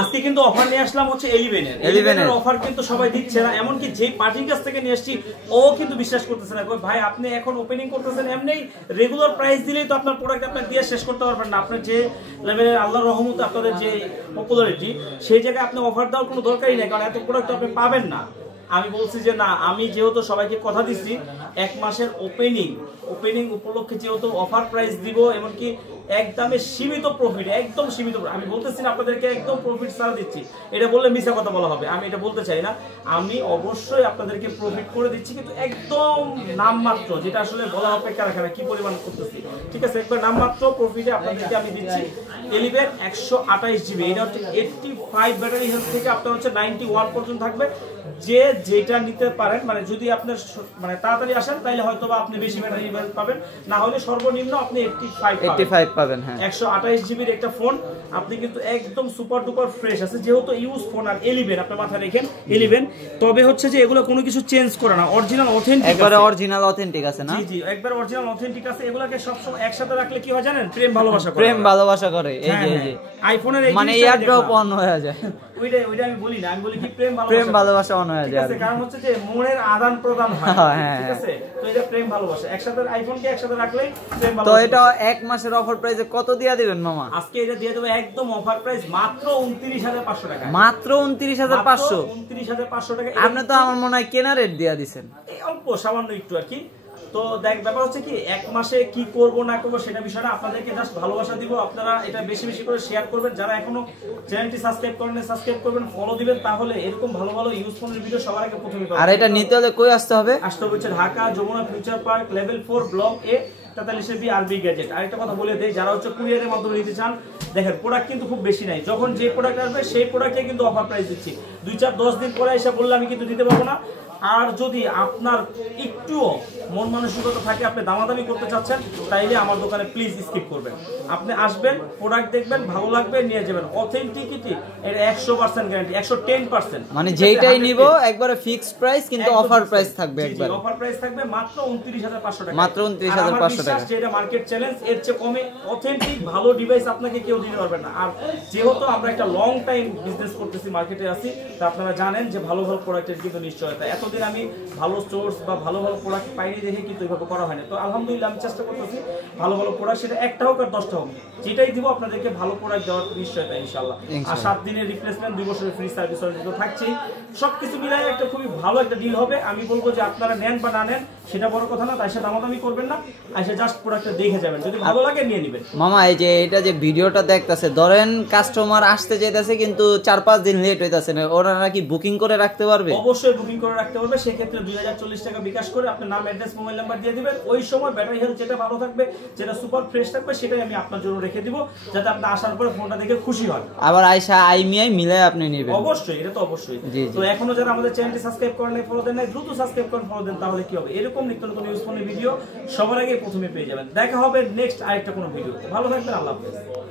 আজকে কিন্তু অফার নিয়ে আসলাম হচ্ছে 11 এর অফার কিন্তু সবাই দিচ্ছে না, এমনকি যে পার্টির কাছ থেকে নিয়ে আসছি ও কিন্তু বিশ্বাস করতেছে না। ভাই আপনি এখন ওপেনিং করতেছেন, এমনি রেগুলার প্রাইস দিলেই তো আপনার প্রোডাক্ট আপনি দিয়ে শেষ করতে পারবেন না। আপনার যে লেভেলের আল্লাহর রহমতে আপনাদের যে পপুলারিটি, সেই জায়গায় আপনি অফার দেওয়ার কোনো দরকারই নেই, কারণ এত প্রোডাক্ট আপনি পাবেন না। আমি বলছি যে না, আমি যেহেতু সবাইকে কথা দিচ্ছি 1 মাসের ওপেনিং উপলক্ষে যেহেতু অফার প্রাইস দিব, এমনকি একদমে সীমিত প্রফিট, একদম সীমিত। আমি বলতেছি না আপনাদেরকে একদম প্রফিট ছাড়া দিচ্ছি, এটা বললে মিথ্যা কথা বলা হবে, আমি এটা বলতে চাই না। আমি অবশ্যই আপনাদেরকে প্রফিট করে দিচ্ছি, কিন্তু একদম নামমাত্র, যেটা আসলে বলা অপেক্ষা রাখে না কি পরিমাণ করতেছি, ঠিক আছে? একবার নামমাত্র প্রফিটে আপনাদেরকে আমি দিচ্ছি 11 128 GB। এটা হচ্ছে 85 ব্যাটারি হেলথ থেকে আপনার হচ্ছে 91 পর্যন্ত থাকবে। যে যেটা নিতে পারেন, মানে যদি আপনার মানে তাড়াতাড়ি আসেন তাহলে হয়তো বা আপনি বেশি ব্যাটারি হেলথ পাবেন, না হলে সর্বনিম্ন আপনি 85 পাবেন। হ্যাঁ, 128 GB এর একটা ফোন আপনি কিন্তু একদম সুপার ডুপার ফ্রেশ আছে, যেহেতু ইউজ ফোন। আর 11 আপনি মাথায় রাখেন 11, তবে হচ্ছে যে এগুলো কোনো কিছু চেঞ্জ করে না, অরিজিনাল অথেন্টিক, একবারে অরিজিনাল অথেন্টিক আছে না? জি জি, একবার অরিজিনাল অথেন্টিক আছে। এগুলোকে সব সময় একসাথে রাখলে কি হয় জানেন? প্রেম ভালোবাসা করে। এই যে আইফোনের এই মানে এয়ারড্রপ অন হয়ে যায়, ওইটা আমি বলি না, আমি বলি কি প্রেম ভালোবাসা অন হয়ে যায়, কারণ হচ্ছে যে মনের আদান প্রদান হয়, ঠিক আছে? তো এটা প্রেম ভালোবাসা একসাথে, আইফোনকে একসাথে রাখলেই প্রেম ভালোবাসা। তো এটা 1 মাসের অফার প্রাইসে কত দিয়া দিবেন মামা? আজকে এটা দিয়ে দেব একদম অফার প্রাইস মাত্র 29,500 টাকা। মাত্র 29,500? 29,500 টাকা। আপনি তো আমার মনে হয় কেনা রেট দিয়া দিবেন, অল্প সামান্য একটু আর কি। তো দেখ, ব্যাপার হচ্ছে কি 1 মাসে কি করব না করব সেটা বিষয়টা আপনাদেরকে জাস্ট ভালোবাসা দিব। আপনারা এটা বেশি বেশি করে শেয়ার করবেন, যারা এখনো চ্যানেলটি সাবস্ক্রাইব করেন সাবস্ক্রাইব করবেন, ফলো দিবেন, তাহলে এরকম ভালো ভালো ইউজ ফোনের ভিডিও সবার আগে প্রথমে পাবেন। আর এটা নিতে হলে কই আসতে হবে? হচ্ছে Dhaka Jamuna future park level 4 block A 43B RB gadget. আরেকটা কথা বলে দেই, যারা হচ্ছে কুরিয়ারের মাধ্যমে নিতে চান, দেখেন প্রোডাক্ট কিন্তু খুব বেশি নাই, যখন যে প্রোডাক্ট আসবে সেই প্রোডাক্টে কিন্তু অফার প্রাইস দিচ্ছি। 2-4-10 দিন পরে এসে বললে আমি কিন্তু দিতে পারবো না। আর যদি আপনার একটুও মন মানসিকতা থাকে, আপনি দামাদামি করতে চাচ্ছেন, তাইলে আমার দোকানে প্লিজ স্কিপ করবেন। আপনি আসবেন, প্রোডাক্ট দেখবেন, ভালো লাগবে, নিয়ে যাবেন। অথেন্টিকিটি এর 100% গ্যারান্টি, 110%। মানে যেটাই নিব একবারে ফিক্সড প্রাইস, কিন্তু অফার প্রাইস থাকবে একবার। অফার প্রাইস থাকবে মাত্র 29,500 টাকা। মাত্র 29,500 টাকা। যেটা মার্কেট চ্যালেঞ্জ, এর চেয়ে কমে অথেন্টিক ভালো ডিভাইস আপনাকে কেউ দিতে পারবে না। আর যেহেতু আমরা একটা লং টাইম বিজনেস করতেছি, মার্কেটে আছি, তা আপনারা জানেন যে ভালো ভালো প্রোডাক্টের কিন্তু নিশ্চয়তা। এতদিন আমি ভালো সোর্স বা ভালো ভালো প্রোডাক্ট পাইনি দেখে কিন্তু এইভাবে করা হয় না। তো আলহামদুলিল্লাহ আমি চেষ্টা করতেছি ভালো ভালো প্রোডাক্ট, সেটা একটা হোক আর 10টা হোক, যেটাই দিব আপনাদেরকে ভালো প্রোডাক্ট দেওয়ার নিশ্চয়তা ইনশাআল্লাহ। আর 7 দিনের রিপ্লেসমেন্ট, 2 বছরের ফ্রি সার্ভিস তো থাকছেই। সবকিছু মিলাই একটা খুবই ভালো একটা ডিল হবে। আমি বলবো যে আপনারা নেন বা না নেন সেটা বড় কথা না, তাই সাথে দামাদামি করবেন না, এসে জাস্ট প্রোডাক্টটা দেখে যাবেন, যদি ভালো লাগে নিয়ে নেবেন। মামা এই যে এটা যে ভিডিওটা দেখতেছে, ধরেন কাস্টমার আসতে চাইতেছে কিন্তু 4-5 দিন লেট হইতাছে না, ওনারা কি বুকিং করে রাখতে পারবে? অবশ্যই বুকিং করে রাখতে পারবে। সেক্ষেত্রে 2040 টাকা বিকাশ করে আপনার নাম, অ্যাড্রেস, মোবাইল নাম্বার দিয়ে দিবেন। ওই সময় ব্যাটারি হেলথ যেটা ভালো থাকবে, যেটা সুপার ফ্রেশ থাকবে, সেটাই আমি আপনার জন্য রেখে দিব, যাতে আপনি আসার পরে ফোনটা দেখে খুশি হন। আবার আইসা আইমিআই মিলাই আপনি নেবেন। অবশ্যই, এটা তো অবশ্যই। তো এখনো যারা আমাদের চ্যানেলটি সাবস্ক্রাইব করেন নাই, ফলো দেন নাই, দ্রুত সাবস্ক্রাইব করেন, ফলো দেন, তাহলে কি হবে, এরকম নিত্য নতুন ইউজ ফোনের ভিডিও সবার আগে প্রথমে পেয়ে যাবেন। দেখা হবে নেক্সট আরেকটা কোনো ভিডিওতে। ভালো থাকবেন, আল্লাহ হাফেজ।